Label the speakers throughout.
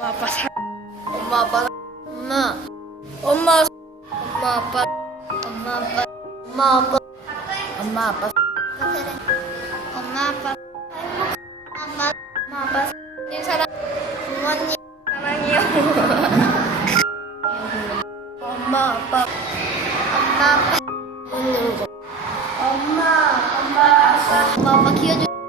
Speaker 1: 엄마 아빠 사 엄마 아빠 엄마. 엄마 엄마 아빠 엄마 아빠 엄마 아빠 엄마 아빠 엄마 아빠 엄마 엄마 아빠 님 사랑 부모님 사랑해요. 엄마 아빠 엄마 아빠 엄마 엄마 아빠 엄마 아빠 키워줘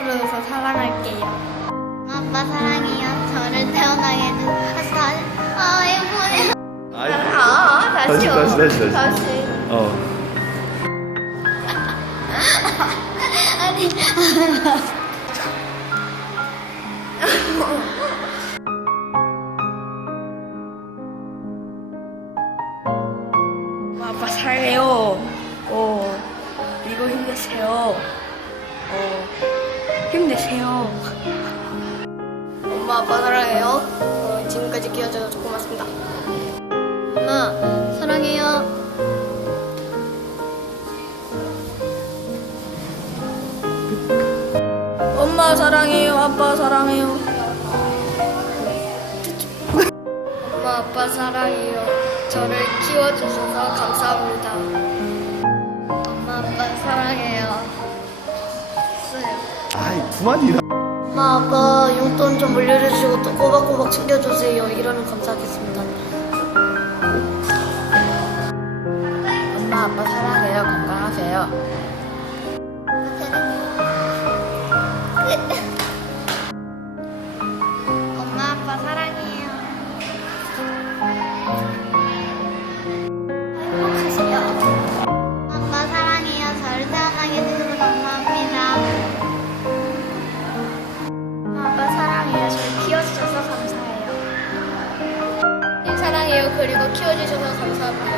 Speaker 1: 앞으로도 사랑할게요. 엄마 아빠 사랑해요. 저를 태어나게 해주셔서 아 예뻐요
Speaker 2: 아 다시,
Speaker 1: 다시요
Speaker 2: 다시, 다시, 다시.
Speaker 1: 다시.
Speaker 2: 어.
Speaker 1: 아니. 엄마 아빠 사랑해요. 어 이거 힘내세요. 어 힘내세요 엄마 아빠 사랑해요 어, 지금까지 끼워줘서 고맙습니다 엄마 사랑해요 엄마 사랑해요. 아빠 사랑해요. 엄마 아빠 사랑해요. 저를 키워주셔서 감사합니다.
Speaker 2: 그만이라.
Speaker 1: 엄마 아빠 용돈 좀 물려주시고 또 꼬박꼬박 챙겨주세요. 이러면 감사하겠습니다. 엄마 아빠 사랑해요. 건강하세요. 그리고 키워주셔서 감사합니다.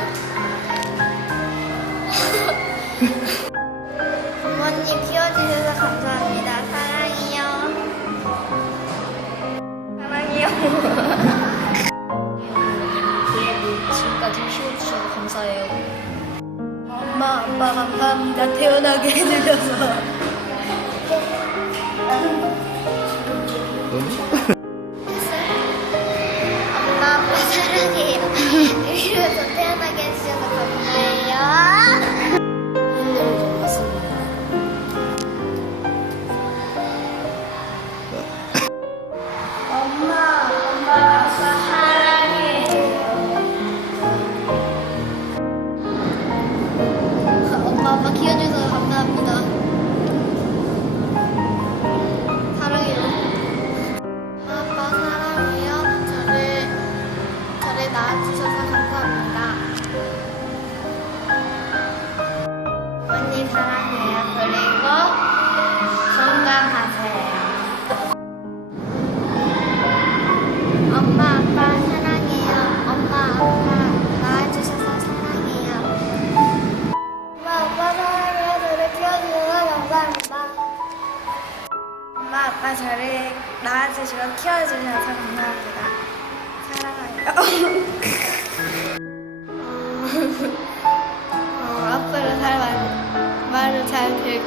Speaker 1: 부모님 키워주셔서 감사합니다. 사랑해요. 사랑해요. 그래도 지금까지 키워주셔서 감사해요. 엄마, 아빠 감사합니다. 태어나게 해주셔서. 엄마, 아빠 저를 낳아주시고 키워주셔서 감사합니다. 사랑해요. 어, 앞으로 잘 말, 말을 잘 듣,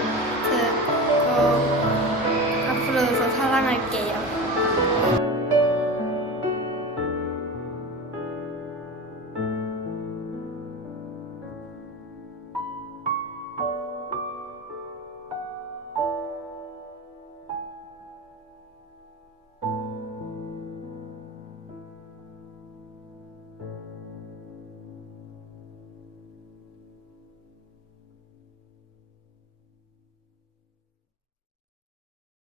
Speaker 1: 듣고 앞으로도 사랑할게요.